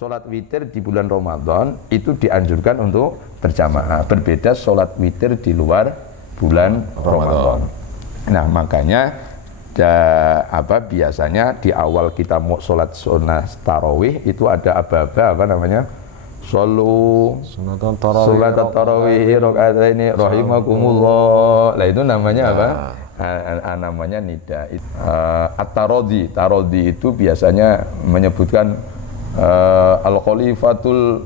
sholat witir di bulan Ramadan itu dianjurkan untuk berjamaah, berbeda sholat witir di luar bulan Ramadan. Nah makanya biasanya di awal kita mau sholat sunnah tarawih itu ada apa namanya, sholat tarawih rakaataini rahimakumullah. Lah itu namanya apa? Namanya nida. At-tarodhi itu biasanya menyebutkan al-khalifatul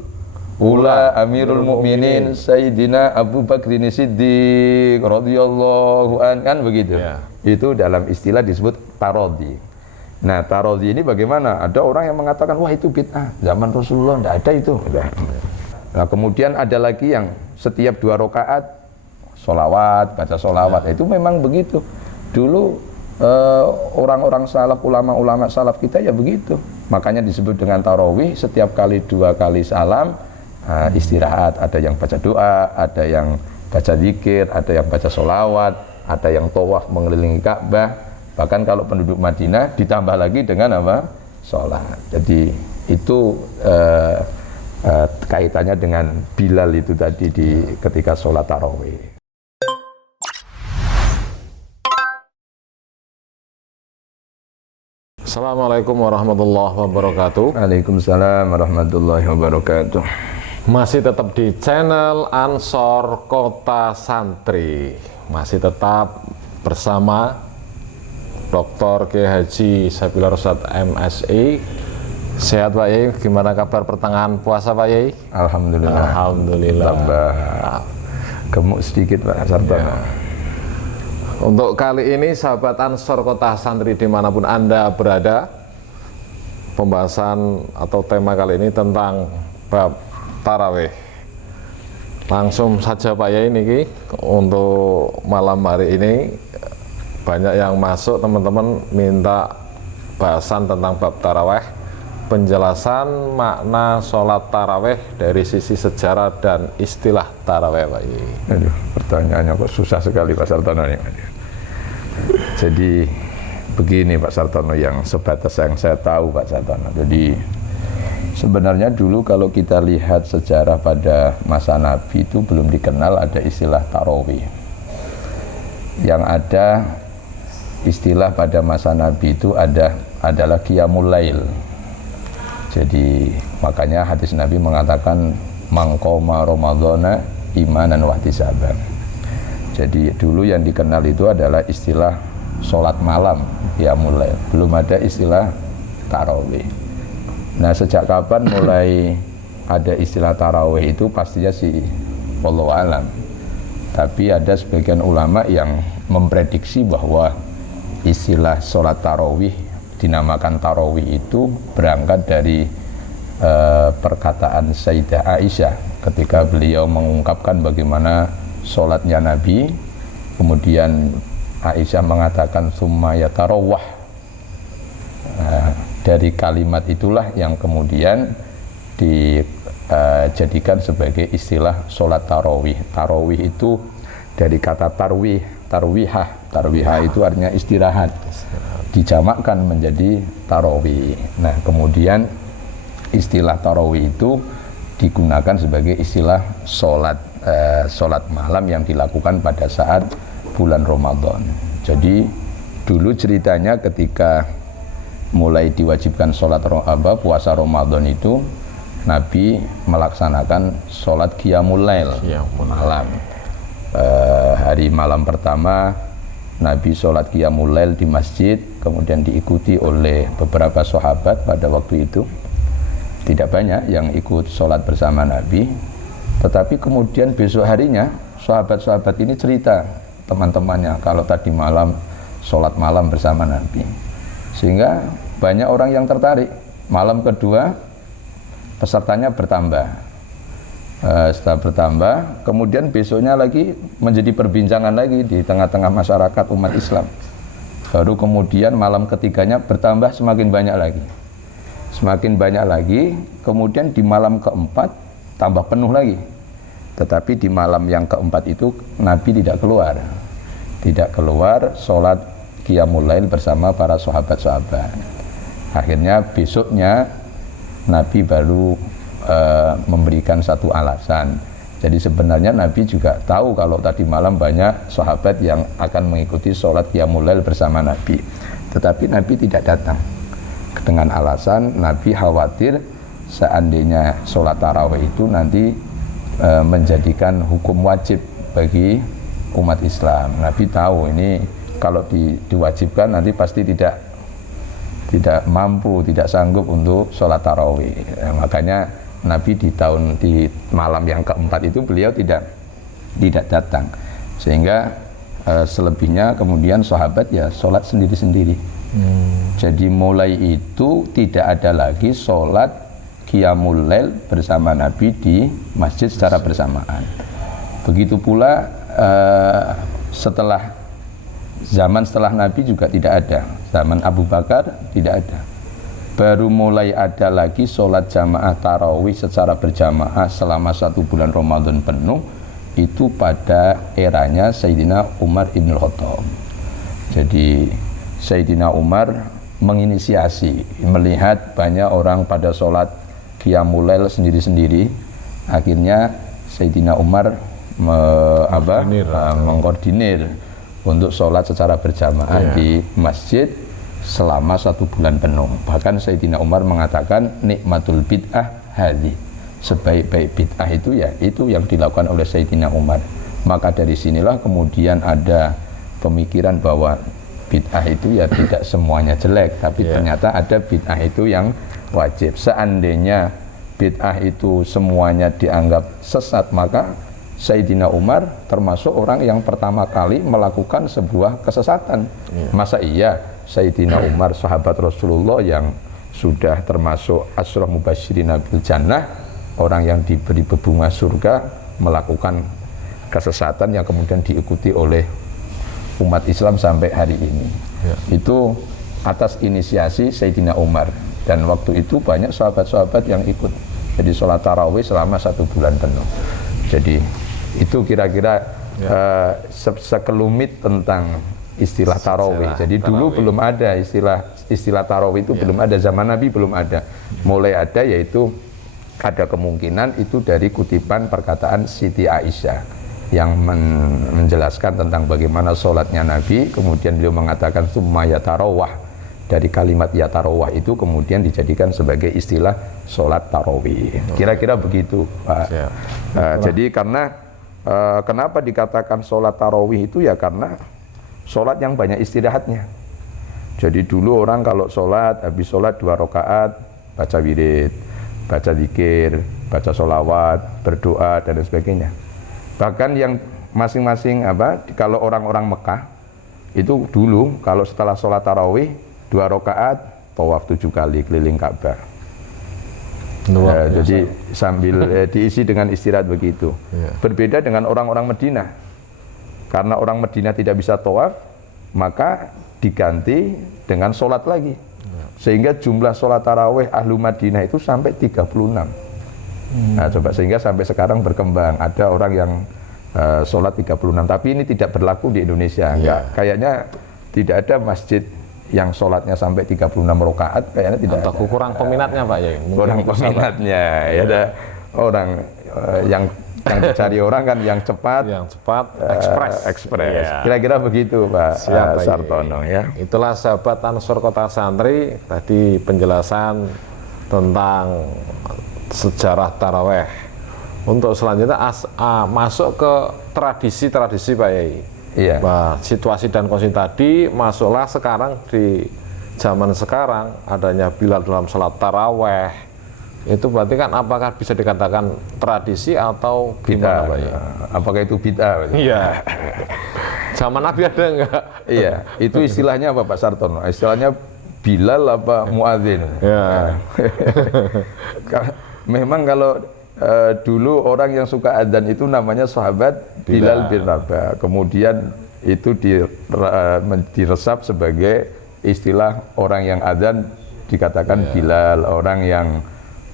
ula amirul mukminin Sayyidina Abu Bakrin Siddiq radhiyallahu an, kan begitu. Itu dalam istilah disebut tarodhi. Nah tarodhi ini bagaimana? Ada orang yang mengatakan wah itu bid'ah, zaman Rasulullah tidak ada itu. Nah kemudian ada lagi yang setiap 2 rakaat solawat, baca solawat. Itu memang begitu. Dulu orang-orang salaf, ulama-ulama salaf kita ya begitu. Makanya disebut dengan tarawih, setiap kali 2 kali salam istirahat. Ada yang baca doa, ada yang baca zikir, ada yang baca solawat, ada yang tawaf mengelilingi Ka'bah. Bahkan kalau penduduk Madinah ditambah lagi dengan apa? Sholat. Jadi itu kaitannya dengan Bilal itu tadi ketika sholat tarawih. Assalamualaikum warahmatullahi wabarakatuh. Waalaikumsalam warahmatullahi wabarakatuh. Masih tetap di channel Ansor Kota Santri. Masih tetap bersama Dr. Kiai Haji Sabillah Rosyad MSI. Sehat Pak Yai, gimana kabar pertengahan puasa Pak Yai? Alhamdulillah. Alhamdulillah. Tambah gemuk sedikit Pak Sartono. Ya. Untuk kali ini sahabat Ansor Kota Santri dimanapun Anda berada, pembahasan atau tema kali ini tentang bab tarawih. Langsung saja Pak Yai niki untuk malam hari ini banyak yang masuk, teman-teman minta bahasan tentang bab tarawih, penjelasan makna sholat tarawih dari sisi sejarah dan istilah tarawih Pak Yai. Aduh, pertanyaannya kok susah sekali Pak Sartono ini. Jadi begini Pak Sartono, yang sebatas yang saya tahu Pak Sartono. Jadi sebenarnya dulu kalau kita lihat sejarah pada masa Nabi itu belum dikenal ada istilah tarawih. Yang ada istilah pada masa Nabi itu adalah qiyamul lail. Jadi makanya hadis Nabi mengatakan mangqoma ramadhana imanan wa ihtisaban. Jadi dulu yang dikenal itu adalah istilah sholat malam, qiyamul lail. Belum ada istilah tarawih. Nah sejak kapan mulai ada istilah tarawih itu pastinya sih wallahu alam. Tapi ada sebagian ulama yang memprediksi bahwa istilah sholat tarawih dinamakan tarawih itu berangkat dari perkataan Sayyidah Aisyah ketika beliau mengungkapkan bagaimana sholatnya Nabi, kemudian Aisyah mengatakan summa yatarawwah. Dari kalimat itulah yang kemudian dijadikan sebagai istilah sholat tarawih. Tarawih itu dari kata tarwihah itu artinya istirahat, dijamakkan menjadi tarawih. Nah kemudian istilah tarawih itu digunakan sebagai istilah sholat malam yang dilakukan pada saat bulan Ramadan. Jadi dulu ceritanya ketika mulai diwajibkan puasa Ramadan itu Nabi melaksanakan sholat qiyamul lail malam. Hari malam pertama Nabi sholat qiyamul lail di masjid, kemudian diikuti oleh beberapa sahabat pada waktu itu. Tidak banyak yang ikut sholat bersama Nabi, tetapi kemudian besok harinya sahabat-sahabat ini cerita teman-temannya kalau tadi malam sholat malam bersama Nabi, sehingga banyak orang yang tertarik. Malam kedua pesertanya bertambah, setelah bertambah kemudian besoknya lagi menjadi perbincangan lagi di tengah-tengah masyarakat umat Islam. Baru kemudian malam ketiganya bertambah semakin banyak lagi, kemudian di malam keempat tambah penuh lagi. Tetapi di malam yang keempat itu Nabi tidak keluar sholat qiyamul lail bersama para sahabat-sahabat. Akhirnya besoknya Nabi baru memberikan satu alasan. Jadi sebenarnya Nabi juga tahu kalau tadi malam banyak sahabat yang akan mengikuti sholat qiyamul lail bersama Nabi, tetapi Nabi tidak datang dengan alasan Nabi khawatir seandainya sholat tarawih itu nanti menjadikan hukum wajib bagi umat Islam. Nabi tahu ini kalau diwajibkan nanti pasti tidak mampu, tidak sanggup untuk sholat tarawih. Makanya Nabi di malam yang keempat itu beliau tidak datang, sehingga selebihnya kemudian sahabat ya sholat sendiri-sendiri. Jadi mulai itu tidak ada lagi sholat qiyamul lail bersama Nabi di masjid secara bersamaan. Begitu pula zaman setelah Nabi juga tidak ada. Zaman Abu Bakar tidak ada. Baru mulai ada lagi sholat jamaah tarawih secara berjamaah selama 1 bulan Ramadan penuh, itu pada eranya Sayyidina Umar ibn Khattab. Jadi Sayyidina Umar menginisiasi, melihat banyak orang pada sholat qiyamul lail sendiri-sendiri. Akhirnya Sayyidina Umar mengkoordinir untuk sholat secara berjamaah di masjid selama 1 bulan penuh. Bahkan Sayyidina Umar mengatakan nikmatul bid'ah hadhi, sebaik-baik bid'ah itu ya itu yang dilakukan oleh Sayyidina Umar. Maka dari sinilah kemudian ada pemikiran bahwa bid'ah itu ya tidak semuanya jelek, tapi ternyata ada bid'ah itu yang wajib. Seandainya bid'ah itu semuanya dianggap sesat, maka Sayyidina Umar termasuk orang yang pertama kali melakukan sebuah kesesatan. Masa iya Sayyidina Umar, sahabat Rasulullah yang sudah termasuk Asyra Mubasysyirin bil Jannah, orang yang diberi bebunga surga, melakukan kesesatan yang kemudian diikuti oleh umat Islam sampai hari ini. Itu atas inisiasi Sayyidina Umar, dan waktu itu banyak sahabat-sahabat yang ikut. Jadi sholat tarawih selama 1 bulan penuh. Jadi itu kira-kira sekelumit tentang istilah tarawih. Jadi dulu belum ada istilah tarawih itu, belum ada, zaman Nabi belum ada. Mulai ada, yaitu ada kemungkinan itu dari kutipan perkataan Siti Aisyah yang menjelaskan tentang bagaimana sholatnya Nabi. Kemudian beliau mengatakan summa yatarawah, dari kalimat yatarawah itu kemudian dijadikan sebagai istilah sholat tarawih. Kira-kira begitu, Pak. Jadi karena kenapa dikatakan sholat tarawih itu ya karena sholat yang banyak istirahatnya. Jadi dulu orang kalau sholat, habis sholat 2 rakaat baca wirid, baca zikir, baca sholawat, berdoa dan sebagainya. Bahkan yang masing-masing kalau orang-orang Mekah itu dulu kalau setelah sholat tarawih 2 rakaat tawaf 7 kali keliling Ka'bah. Jadi sambil diisi dengan istirahat begitu. Berbeda dengan orang-orang Madinah. Karena orang Madinah tidak bisa tawaf, maka diganti dengan sholat lagi. Sehingga jumlah sholat tarawih ahlu Madinah itu sampai 36. Nah, coba sehingga sampai sekarang berkembang. Ada orang yang sholat 36, tapi ini tidak berlaku di Indonesia. Kayaknya tidak ada masjid yang sholatnya sampai 36 rakaat, kayaknya tidak ada. Kurang peminatnya, Pak, ya? Kurang peminatnya. Ya ada orang yang dicari orang kan yang cepat, ekspres. Kira-kira begitu, Pak Sartono, ya. Itulah sahabat Ansor Kota Santri, tadi penjelasan tentang sejarah taraweh. Untuk selanjutnya masuk ke tradisi-tradisi, Pak Yai. Bah, situasi dan kondisi tadi masuklah sekarang di zaman sekarang adanya Bilal dalam sholat taraweh. Itu berarti kan apakah bisa dikatakan tradisi atau gimana, Pak? Apakah itu bid'ah? Iya. Zaman Nabi ada enggak? Iya, itu istilahnya apa, Pak Sartono? Istilahnya Bilal apa muadzin? Ya. Memang kalau dulu orang yang suka adzan itu namanya sahabat Bilal bin Rabah. Kemudian itu diresap sebagai istilah orang yang adzan dikatakan Bilal, orang yang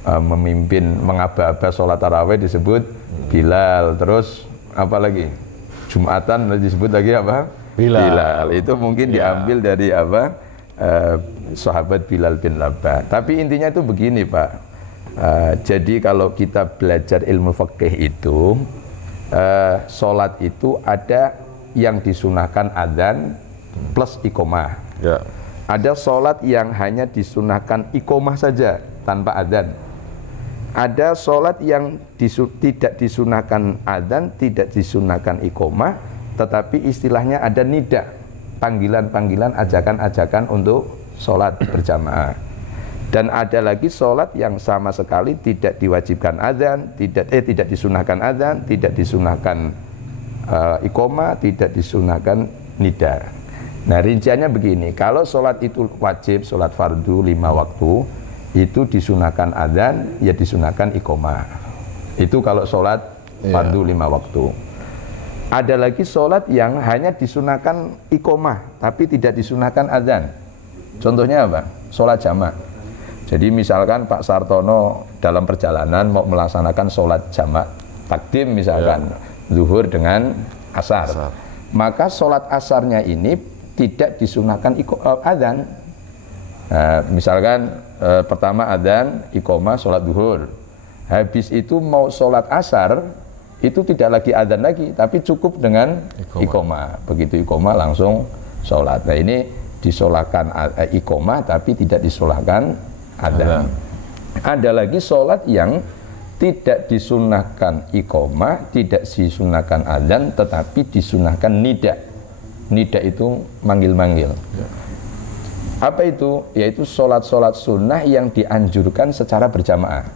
memimpin mengaba-aba sholat tarawih disebut Bilal. Terus apa lagi? Jumatan disebut lagi apa? Bilal. Itu mungkin diambil dari sahabat Bilal bin Rabah. Tapi intinya itu begini, Pak. Jadi kalau kita belajar ilmu fikih itu, sholat itu ada yang disunahkan adzan plus iqomah. Ya. Ada sholat yang hanya disunahkan iqomah saja tanpa adzan. Ada sholat yang tidak disunahkan adzan, tidak disunahkan iqomah, tetapi istilahnya ada nida, panggilan-panggilan, ajakan-ajakan untuk sholat berjamaah. Dan ada lagi sholat yang sama sekali tidak diwajibkan adzan, tidak disunahkan adzan, tidak disunahkan iqomah, tidak disunahkan nida. Nah, rinciannya begini, kalau sholat itu wajib, sholat fardu 5 waktu, itu disunahkan adzan, ya disunahkan iqomah. Itu kalau sholat fardu 5 waktu. Ada lagi sholat yang hanya disunahkan iqomah, tapi tidak disunahkan adzan. Contohnya apa? Sholat jamak. Jadi misalkan Pak Sartono dalam perjalanan mau melaksanakan sholat jamak, takdim misalkan, zuhur dengan asar. Maka sholat asarnya ini tidak disunahkan adzan. Misalkan pertama adzan, iqomah, sholat zuhur. Habis itu mau sholat asar, itu tidak lagi adzan lagi, tapi cukup dengan iqomah. Begitu iqomah langsung sholat. Nah ini disolahkan iqomah, tapi tidak disolahkan adzan. Ada lagi sholat yang tidak disunahkan iqomah, tidak disunahkan adzan, tetapi disunahkan nida. Nida itu manggil-manggil. Apa itu? Yaitu sholat-sholat sunnah yang dianjurkan secara berjamaah.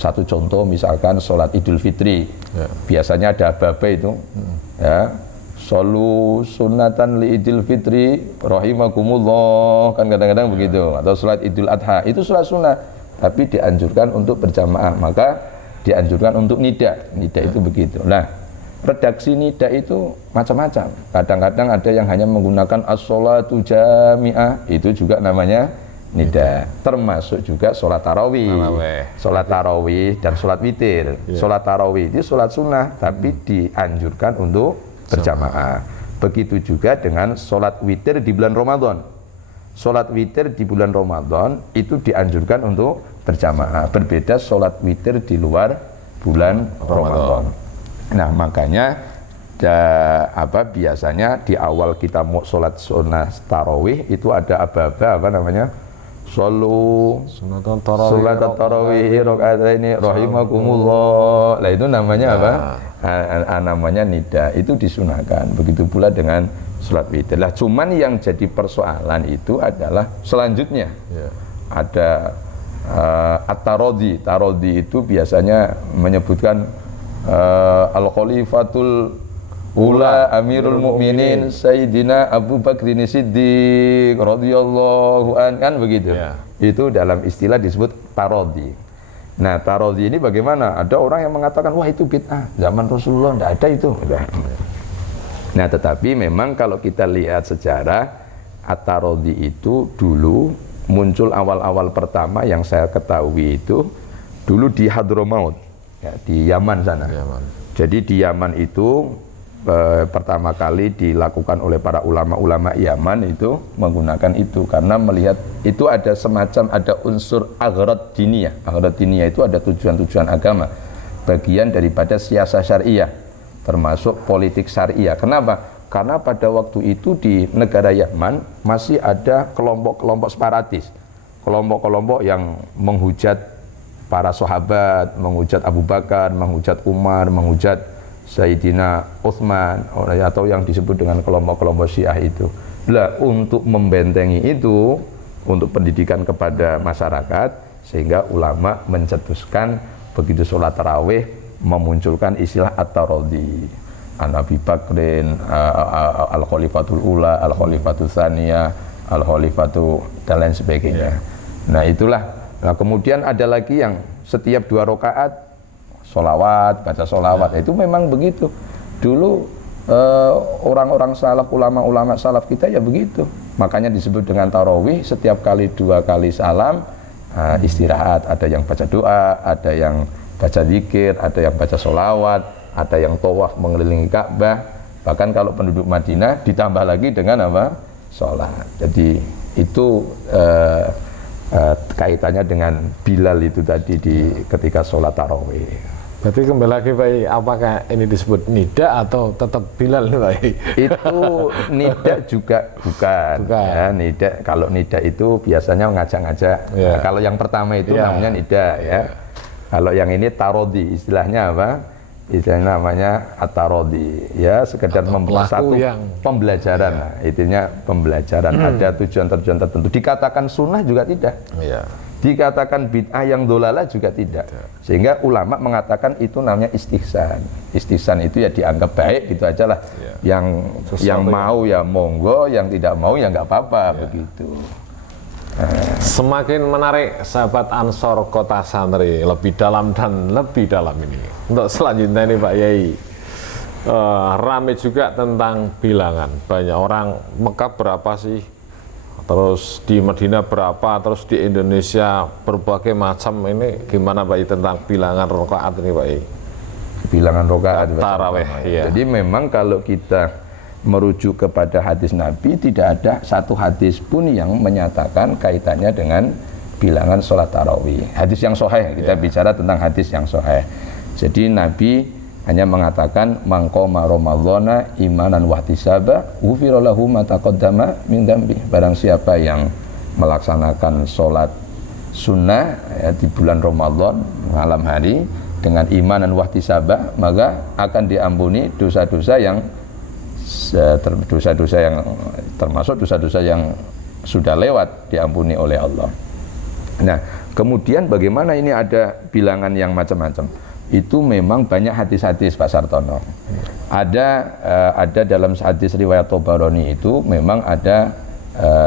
Satu contoh misalkan sholat Idul Fitri. Biasanya ada aba-aba itu. Ya. Sholu sunnatan li Idul Fitri rahimakumullah, kan kadang-kadang begitu. Atau sholat Idul Adha, itu sholat sunnah, tapi dianjurkan untuk berjamaah, maka dianjurkan untuk nida. Nida itu begitu. Nah, redaksi nida itu macam-macam. Kadang-kadang ada yang hanya menggunakan as-sholatu jami'ah, itu juga namanya nida. Termasuk juga sholat tarawih. Sholat tarawih dan sholat witir. Sholat tarawih itu sholat sunnah, tapi dianjurkan untuk berjamaah. Begitu juga dengan sholat witir di bulan Ramadan. Sholat witir di bulan Ramadan itu dianjurkan untuk berjamaah. Berbeda sholat witir di luar bulan Ramadan. Nah makanya biasanya di awal kita mau sholat sunnah tarawih itu ada apa namanya, sholu sholat tarawih rakaataini rahimakumullah. Lah itu namanya apa? Namanya nida, itu disunahkan. Begitu pula dengan sholat witir. Lah cuman yang jadi persoalan itu adalah selanjutnya ada at-tarodhi. Tarodhi itu biasanya menyebutkan Al-Khalifatul Ula Amirul Mukminin Sayyidina Abu Bakrin Siddiq radhiyallahu an, kan begitu. Itu dalam istilah disebut tarodhi. Nah, tarodhi ini bagaimana? Ada orang yang mengatakan, wah itu bid'ah, zaman Rasulullah tidak ada itu. Nah, tetapi memang kalau kita lihat sejarah, at-tarodhi itu dulu muncul awal-awal pertama yang saya ketahui itu dulu di Hadramaut. Ya, di Yaman sana. Jadi di Yaman itu pertama kali dilakukan oleh para ulama-ulama Yaman itu menggunakan itu karena melihat itu ada semacam unsur aghrad diniyah. Aghrad diniyah itu ada tujuan-tujuan agama, bagian daripada siasah syariah, termasuk politik syariah. Kenapa? Karena pada waktu itu di negara Yaman masih ada kelompok-kelompok separatis, kelompok-kelompok yang menghujat para sahabat, menghujat Abu Bakar, menghujat Umar, menghujat Sayyidina Utsman, atau yang disebut dengan kelompok-kelompok Syiah itu. Lah, untuk membentengi itu, untuk pendidikan kepada masyarakat, sehingga ulama mencetuskan begitu sholat tarawih memunculkan istilah at-tarodhi. An Abi Bakrin, Al-Khalifatul Ula, Al-Khalifatul Tsaniyah, Al-Khalifatu dan lain sebagainya. Nah itulah. Nah kemudian ada lagi yang setiap 2 rakaat sholawat, baca sholawat. Itu memang begitu. Dulu orang-orang salaf, ulama-ulama salaf kita ya begitu. Makanya disebut dengan tarawih, setiap kali 2 kali salam istirahat. Ada yang baca doa, ada yang baca zikir, ada yang baca sholawat, ada yang tawaf mengelilingi Ka'bah. Bahkan kalau penduduk Madinah ditambah lagi dengan apa? Sholat. Jadi itu kaitannya dengan Bilal itu tadi ketika sholat tarawih. Berarti kembali lagi Pak, apakah ini disebut nida atau tetap Bilal nih Pak? Itu nida juga bukan. Ya, nida, kalau nida itu biasanya ngajak-ngajak. Nah, kalau yang pertama itu namanya nida ya. Kalau yang ini tarodi, istilahnya apa? Istilahnya namanya atarodi. Ya, sekedar satu pembelajaran. Nah, intinya pembelajaran. Ada tujuan-tujuan tertentu. Dikatakan sunnah juga tidak. Dikatakan bid'ah yang dolalah juga tidak. Sehingga ulama mengatakan itu namanya istihsan. Istihsan itu ya dianggap baik gitu aja lah. Yang mau ya monggo, yang tidak mau ya nggak apa-apa begitu. Semakin menarik sahabat Ansor Kota Santri, lebih dalam dan lebih dalam ini. Untuk selanjutnya ini Pak Yai, rame juga tentang bilangan. Banyak orang, Mekah berapa sih? Terus di Madinah berapa, terus di Indonesia berbagai macam. Ini gimana Pak I tentang bilangan rakaat ini Pak I? Bilangan rakaat tarawih. Jadi memang kalau kita merujuk kepada hadis Nabi, tidak ada satu hadis pun yang menyatakan kaitannya dengan bilangan sholat tarawih. Hadis yang sahih, kita bicara tentang hadis yang sahih. Jadi Nabi hanya mengatakan mangqoma ramadhana imanan wahtisaba ghufira lahu ma taqaddama min dzambi. Barang siapa yang melaksanakan sholat sunnah di bulan Ramadan malam hari dengan iman dan wahtisaba, maka akan diampuni dosa-dosa yang termasuk dosa-dosa yang sudah lewat, diampuni oleh Allah. Nah, kemudian bagaimana ini ada bilangan yang macam-macam? Itu memang banyak hadis-hadis Pak Sartono. Ada dalam hadis riwayat Tabarani itu memang ada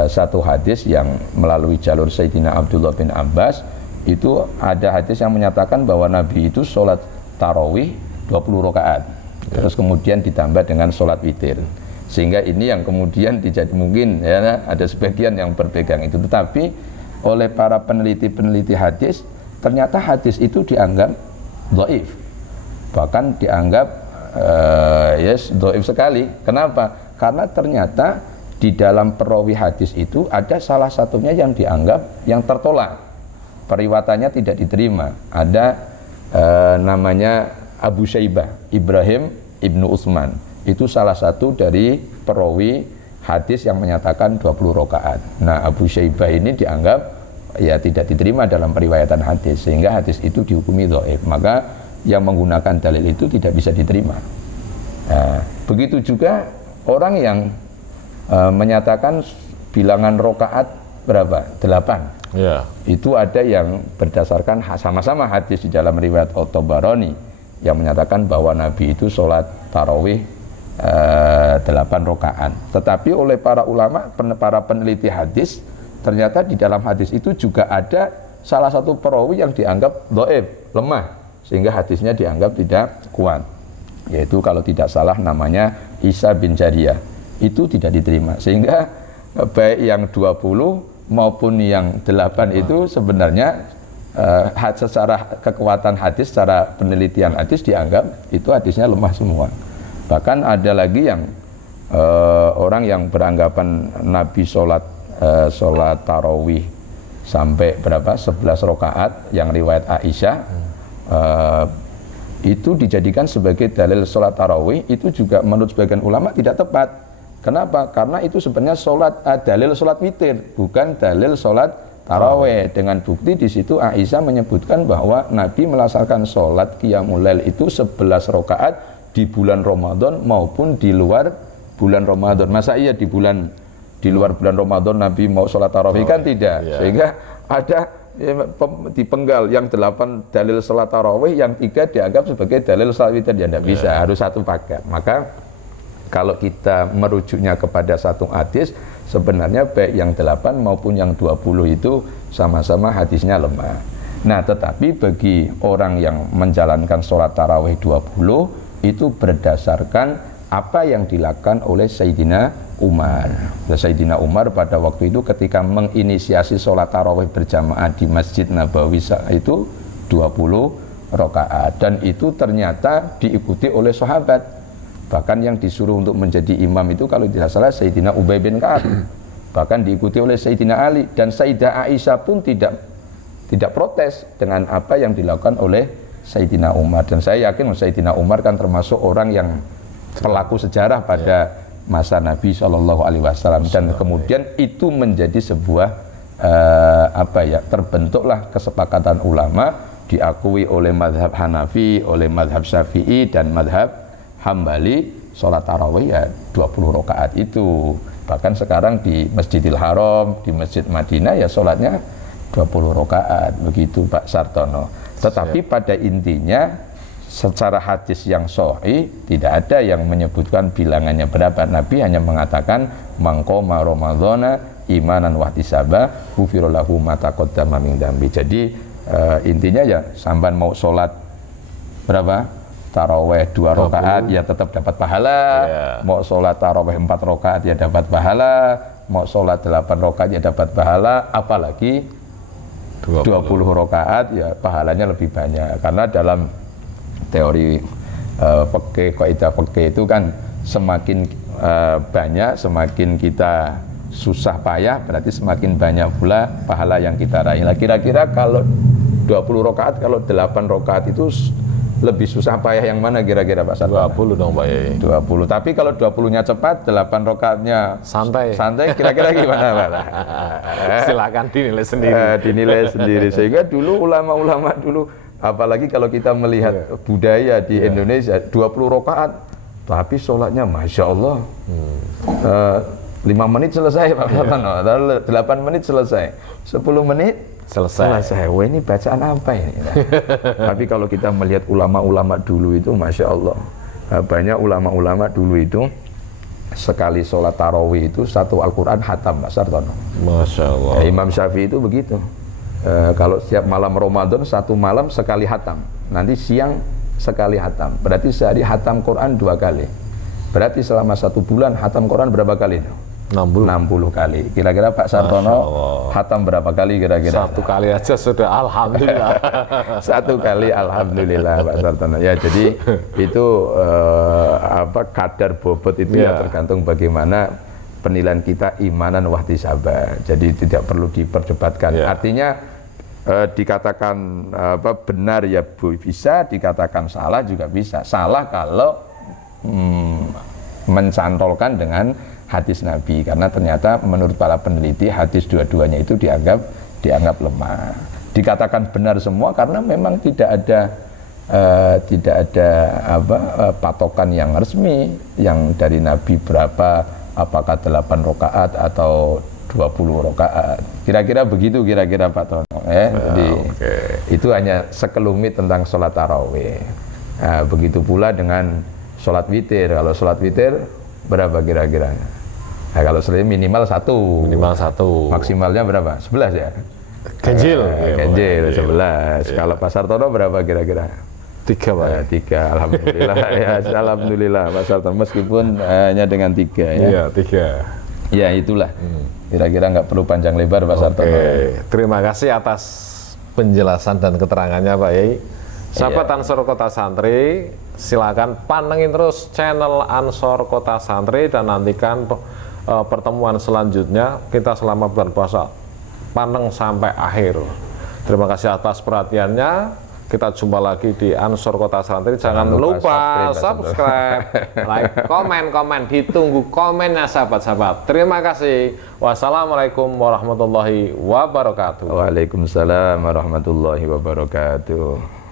satu hadis yang melalui jalur Sayyidina Abdullah bin Abbas, itu ada hadis yang menyatakan bahwa Nabi itu sholat tarawih 20 rakaat. Terus kemudian ditambah dengan sholat witir. Sehingga ini yang kemudian mungkin ya ada sebagian yang berpegang itu. Tetapi oleh para peneliti-peneliti hadis, ternyata hadis itu dianggap dhaif, bahkan dianggap dhaif sekali. Kenapa? Karena ternyata di dalam perawi hadis itu ada salah satunya yang dianggap yang tertolak, periwatannya tidak diterima. Ada namanya Abu Syaibah Ibrahim ibnu Utsman, itu salah satu dari perawi hadis yang menyatakan 20 rakaat. Nah, Abu Syaibah ini dianggap ya tidak diterima dalam periwayatan hadis, sehingga hadis itu dihukumi dhaif. Maka yang menggunakan dalil itu tidak bisa diterima. Nah, begitu juga orang yang menyatakan bilangan rakaat berapa? 8. Itu ada yang berdasarkan sama-sama hadis di dalam riwayat At-Tabarani yang menyatakan bahwa Nabi itu sholat tarawih 8 rakaat. Tetapi oleh para ulama, para peneliti hadis, ternyata di dalam hadis itu juga ada salah satu perawi yang dianggap dhaif, lemah, sehingga hadisnya dianggap tidak kuat. Yaitu kalau tidak salah namanya Isa bin Jariyah. Itu tidak diterima. Sehingga baik yang 20 maupun yang 8 itu sebenarnya secara kekuatan hadis, secara penelitian hadis dianggap itu hadisnya lemah semua. Bahkan ada lagi yang orang yang beranggapan Nabi sholat tarawih sampai berapa? 11 rakaat yang riwayat Aisyah, itu dijadikan sebagai dalil sholat tarawih. Itu juga menurut sebagian ulama tidak tepat. Kenapa? Karena itu sebenarnya dalil sholat witir, bukan dalil sholat tarawih. Dengan bukti di situ Aisyah menyebutkan bahwa Nabi melaksanakan sholat qiyamul lail itu 11 rakaat di bulan Ramadan maupun di luar bulan Ramadan. Masa iya di luar bulan Ramadan Nabi mau sholat tarawih? Kan tidak. Sehingga ada dipenggal yang 8 dalil sholat tarawih, yang 3 dianggap sebagai dalil sholat witir. Ya tidak bisa, harus satu paket. Maka kalau kita merujuknya kepada satu hadis, sebenarnya baik yang 8 maupun yang 20 itu sama-sama hadisnya lemah. Nah, tetapi bagi orang yang menjalankan sholat tarawih 20 itu berdasarkan apa yang dilakukan oleh Sayyidina Umar. Sayyidina Umar pada waktu itu ketika menginisiasi sholat tarawih berjamaah di Masjid Nabawi itu 20 rakaat, dan itu ternyata diikuti oleh sahabat. Bahkan yang disuruh untuk menjadi imam itu kalau tidak salah Sayyidina Ubay bin Ka'ab. bahkan diikuti oleh Sayyidina Ali, dan Sayyidah Aisyah pun tidak protes dengan apa yang dilakukan oleh Sayyidina Umar. Dan saya yakin Sayyidina Umar kan termasuk orang yang pelaku sejarah pada masa Nabi SAW, dan kemudian itu menjadi sebuah terbentuklah kesepakatan ulama, diakui oleh madhab Hanafi, oleh madhab Syafi'i dan madhab Hambali. Sholat tarawih ya 20 rakaat itu. Bahkan sekarang di Masjidil Haram, di Masjid Madinah ya sholatnya 20 rakaat, begitu Pak Sartono. Tetapi pada intinya secara hadis yang sahih tidak ada yang menyebutkan bilangannya berapa. Nabi hanya mengatakan mangqoma ramadhana imanan wahtisaba ghufira lahu ma taqaddama min dzambi. Jadi intinya ya sampean mau sholat berapa? Taraweh 2 rakaat ya tetap dapat pahala. Mau sholat taraweh 4 rakaat ya dapat pahala. Mau sholat 8 rakaat ya dapat pahala. Apalagi 20 rakaat ya pahalanya lebih banyak. Karena dalam teori fikih, kaidah fikih itu kan semakin banyak, semakin kita susah payah, berarti semakin banyak pula pahala yang kita raih. Nah, kira-kira kalau 20 rakaat, kalau 8 rakaat itu lebih susah payah yang mana kira-kira Pak Sartono? 20 dong Pak Yai. 20. Tapi kalau 20-nya cepat, 8 rakaatnya santai, kira-kira gimana Pak? Silakan dinilai sendiri. Dinilai sendiri. Sehingga dulu ulama-ulama dulu, apalagi kalau kita melihat budaya di Indonesia, 20 rakaat, tapi sholatnya Masya Allah. 5 menit selesai Pak Sartono, 8 menit selesai, 10 menit selesai. Wah, ini bacaan apa ini? Nah, tapi kalau kita melihat ulama-ulama dulu itu Masya Allah, banyak ulama-ulama dulu itu sekali sholat tarawih itu satu Al-Quran hatam Pak Sartono. Masya Allah. Imam Syafi'i itu begitu. Kalau setiap malam Ramadan satu malam sekali hatam, nanti siang sekali hatam, berarti sehari hatam Quran 2 kali. Berarti selama 1 bulan hatam Quran berapa kali itu? 60 kali. Kira-kira Pak Sartono hatam berapa kali kira-kira? 1 kali aja sudah alhamdulillah. 1 kali alhamdulillah Pak Sartono. Ya, jadi itu kadar bobot itu ya tergantung bagaimana penilaian kita imanan wahtisaba. Jadi tidak perlu diperdebatkan. Artinya dikatakan benar ya bisa, dikatakan salah juga bisa. Salah kalau mencantolkan dengan hadis Nabi, karena ternyata menurut para peneliti hadis dua-duanya itu dianggap lemah. Dikatakan benar semua karena memang tidak ada patokan yang resmi yang dari Nabi berapa, apakah 8 rakaat atau 20 rakaat. Kira-kira begitu kira-kira Pak Tono. Jadi itu hanya sekelumit tentang sholat tarawih. Nah, begitu pula dengan sholat witir. Kalau sholat witir berapa kira-kira? Nah, kalau selain minimal 1. Maksimalnya berapa? 11 ya? Ganjil 11. Kalau Pak Sartono berapa kira-kira? 3 Pak. 3. Alhamdulillah ya. Alhamdulillah Pak Sartono, meskipun hanya dengan 3 ya. Iya, 3. Ya itulah. Kira-kira nggak perlu panjang lebar Pak Sartono. Terima kasih atas penjelasan dan keterangannya Pak Yai. Sahabat Ansor Kota Santri, silakan pantengin terus channel Ansor Kota Santri dan nantikan pertemuan selanjutnya. Kita selama bulan puasa panteng sampai akhir. Terima kasih atas perhatiannya. Kita jumpa lagi di Ansor Kota Santri. Jangan lupa subscribe, like, komen. Ditunggu komennya sahabat-sahabat. Terima kasih. Wassalamualaikum warahmatullahi wabarakatuh. Waalaikumsalam warahmatullahi wabarakatuh.